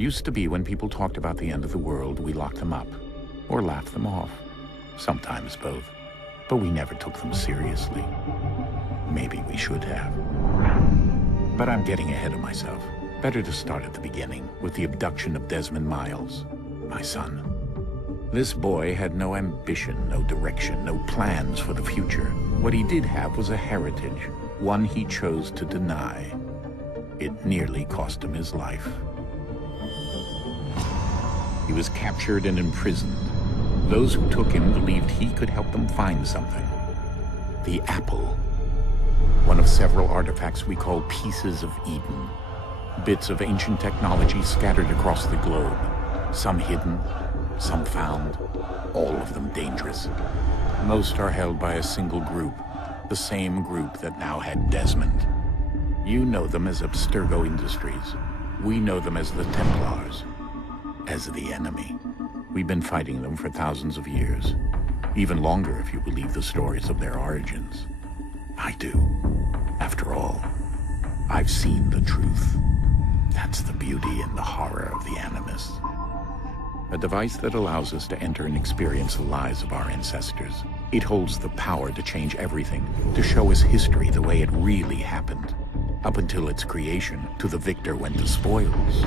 Used to be when people talked about the end of the world, we locked them up. Or laughed them off. Sometimes both. But we never took them seriously. Maybe we should have. But I'm getting ahead of myself. Better to start at the beginning, with the abduction of Desmond Miles, my son. This boy had no ambition, no direction, no plans for the future. What he did have was a heritage, one he chose to deny. It nearly cost him his life. He was captured and imprisoned. Those who took him believed he could help them find something. The apple. One of several artifacts we call pieces of Eden. Bits of ancient technology scattered across the globe. Some hidden, some found, all of them dangerous. Most are held by a single group, the same group that now had Desmond. You know them as Abstergo Industries. We know them as the Templars, as the enemy. We've been fighting them for thousands of years, even longer if you believe the stories of their origins. I do. After all, I've seen the truth. That's the beauty and the horror of the Animus. A device that allows us to enter and experience the lives of our ancestors. It holds the power to change everything, to show us history the way it really happened. Up until its creation, to the victor went the spoils,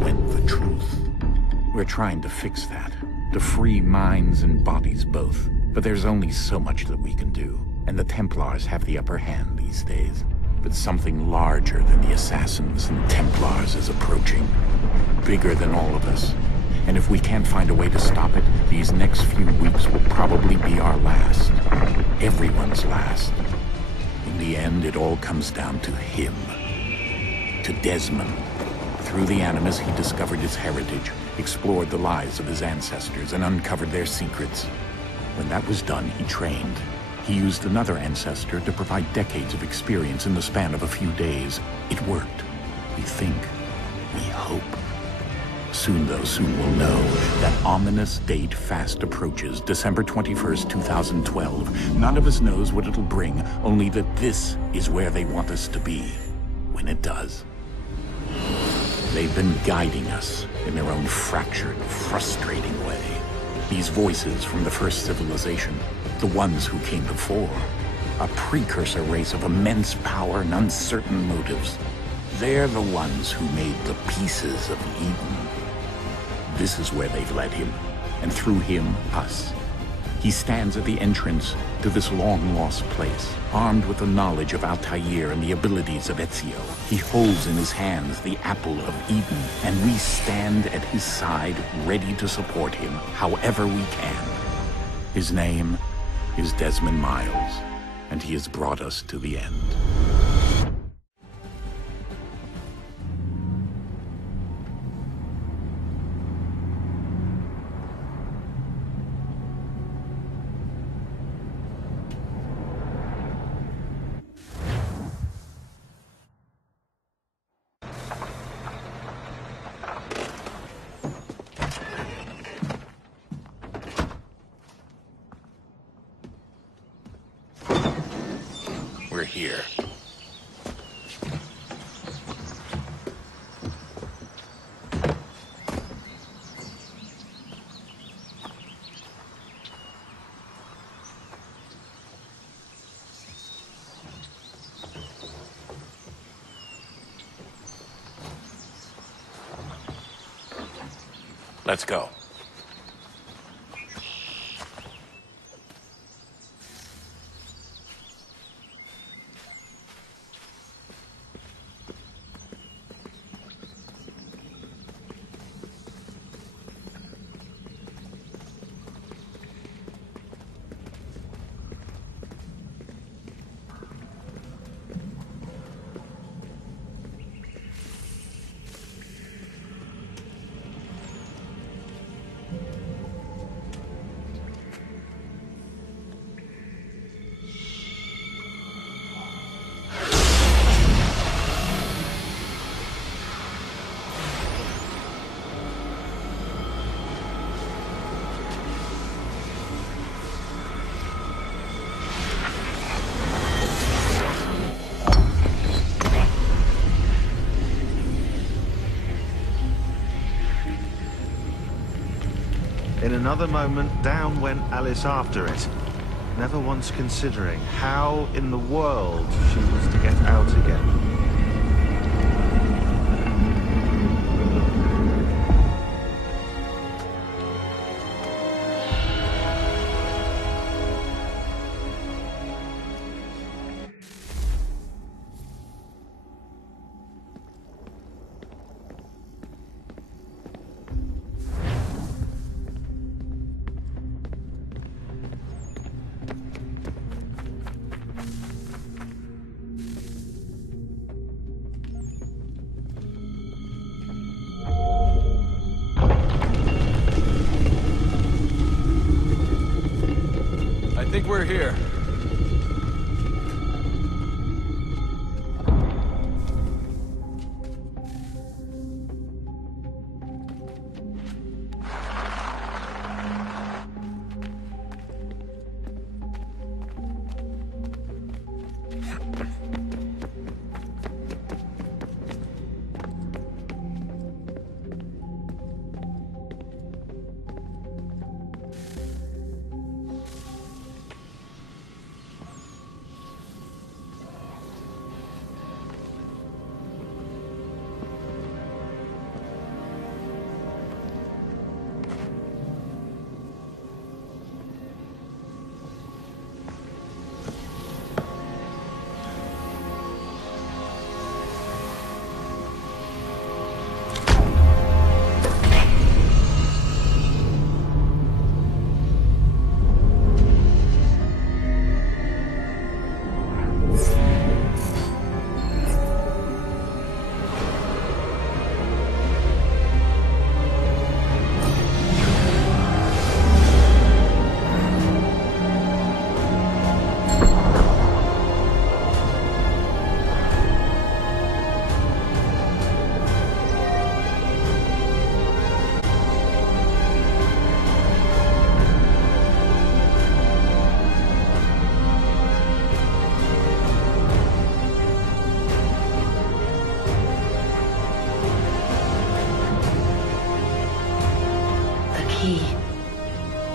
went the truth. We're trying to fix that, to free minds and bodies both. But there's only so much that we can do, and the Templars have the upper hand these days. But something larger than the Assassins and Templars is approaching, bigger than all of us. And if we can't find a way to stop it, these next few weeks will probably be our last. Everyone's last. In the end, it all comes down to him. To Desmond. Through the Animus, he discovered his heritage, explored the lives of his ancestors, and uncovered their secrets. When that was done, he trained. He used another ancestor to provide decades of experience in the span of a few days. It worked. We think. We hope. Soon, though, soon we'll know. That ominous date fast approaches, December 21st, 2012. None of us knows what it'll bring, only that this is where they want us to be, when it does. They've been guiding us in their own fractured, frustrating way. These voices from the first civilization, the ones who came before, a precursor race of immense power and uncertain motives. They're the ones who made the pieces of Eden. This is where they've led him, and through him, us. He stands at the entrance to this long-lost place, armed with the knowledge of Altair and the abilities of Ezio. He holds in his hands the apple of Eden, and we stand at his side, ready to support him however we can. His name is Desmond Miles, and he has brought us to the end. We're here. Let's go. In another moment, down went Alice after it, never once considering how in the world she was to get out again. I think we're here.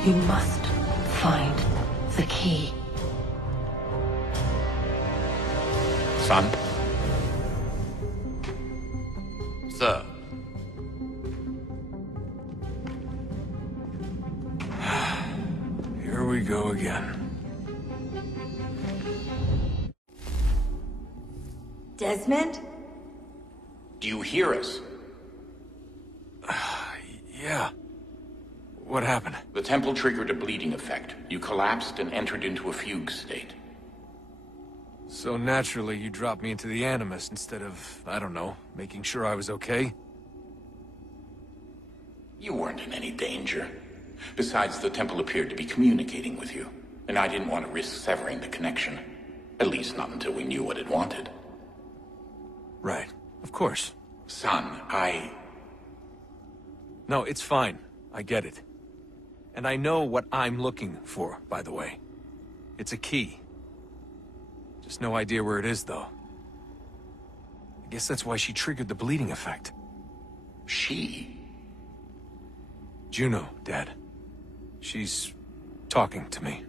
You must find the key. Son? Sir. Here we go again. Desmond? Do you hear us? Yeah. What happened? The temple triggered a bleeding effect. You collapsed and entered into a fugue state. So naturally, you dropped me into the Animus instead of, I don't know, making sure I was okay? You weren't in any danger. Besides, the temple appeared to be communicating with you, and I didn't want to risk severing the connection. At least not until we knew what it wanted. Right. Of course. Son, No, it's fine. I get it. And I know what I'm looking for, by the way. It's a key. Just no idea where it is, though. I guess that's why she triggered the bleeding effect. She? Juno, Dad. She's talking to me.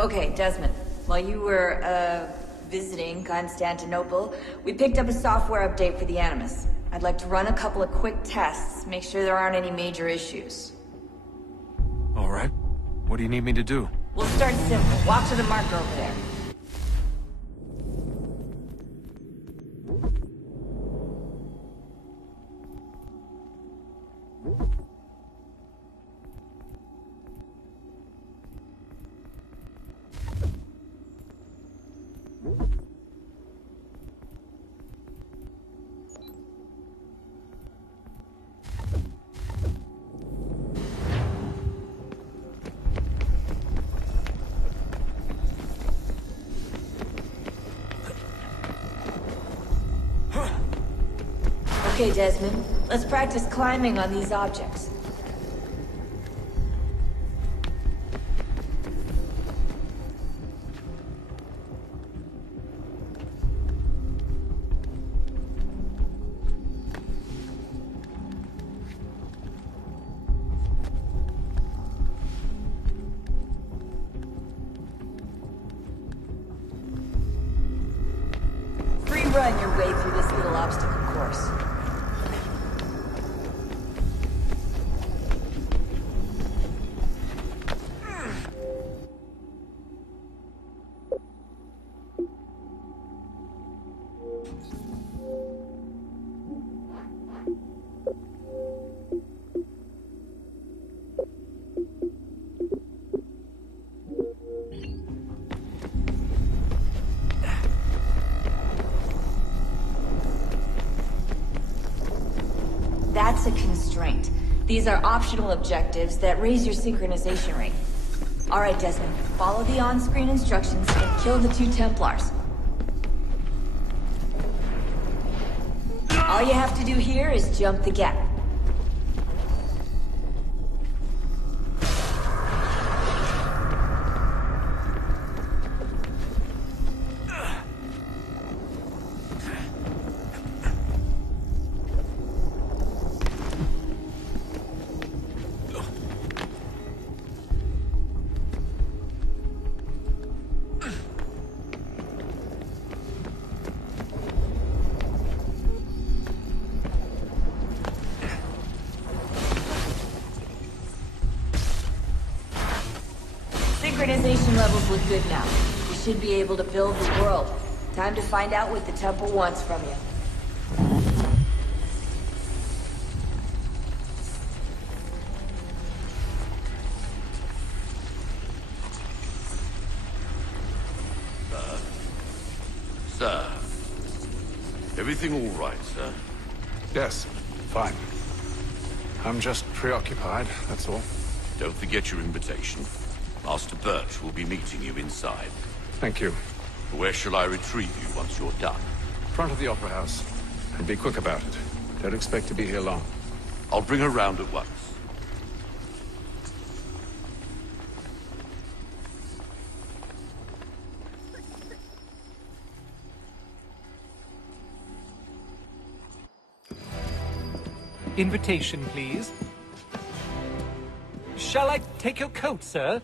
Okay, Desmond. While you were, visiting Constantinople, we picked up a software update for the Animus. I'd like to run a couple of quick tests, make sure there aren't any major issues. All right. What do you need me to do? We'll start simple. Walk to the marker over there. Okay, Desmond. Let's practice climbing on these objects. run your way through this little obstacle course. That's a constraint. These are optional objectives that raise your synchronization rate. Alright, Desmond, follow the on-screen instructions and kill the 2 Templars. All you have to do here is jump the gap. Synchronization levels look good now. You should be able to build the world. Time to find out what the temple wants from you. Sir. Everything all right, sir? Yes, fine. I'm just preoccupied, that's all. Don't forget your invitation. Master Birch will be meeting you inside. Thank you. Where shall I retrieve you once you're done? Front of the Opera House. And be quick about it. Don't expect to be here long. I'll bring her round at once. Invitation, please. Shall I take your coat, sir?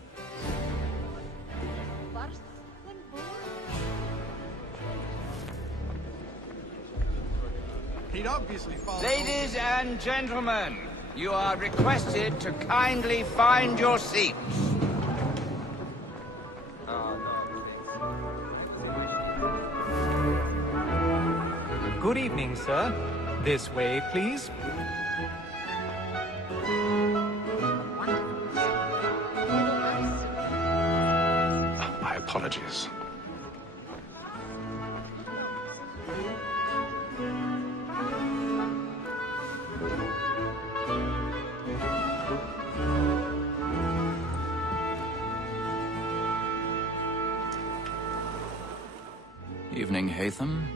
Ladies and gentlemen, you are requested to kindly find your seats. Good evening, sir. This way, please. My apologies. Evening, Hatham.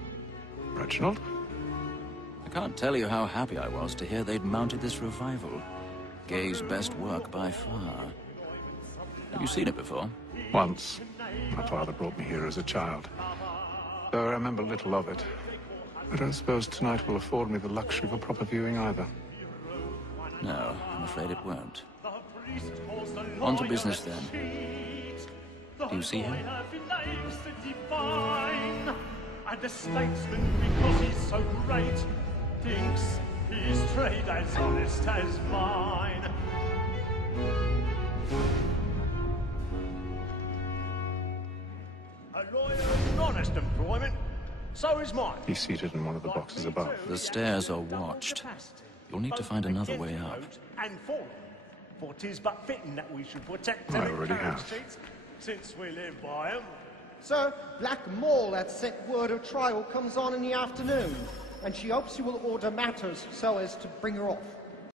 Reginald? I can't tell you how happy I was to hear they'd mounted this revival. Gay's best work by far. Have you seen it before? Once. My father brought me here as a child. Though I remember little of it. I don't suppose tonight will afford me the luxury of a proper viewing either. No, I'm afraid it won't. On to business then. Do you see him? And the statesman, because he's so great, thinks his trade as honest as mine. A lawyer's an honest employment, so is mine. He's seated in one of the boxes above. The stairs are watched. You'll need to find another way up. And for 'tis but fitting that we should protect I them already have. since we live by 'em. Sir, Black Mall had set word of trial comes on in the afternoon, and she hopes you will order matters so as to bring her off.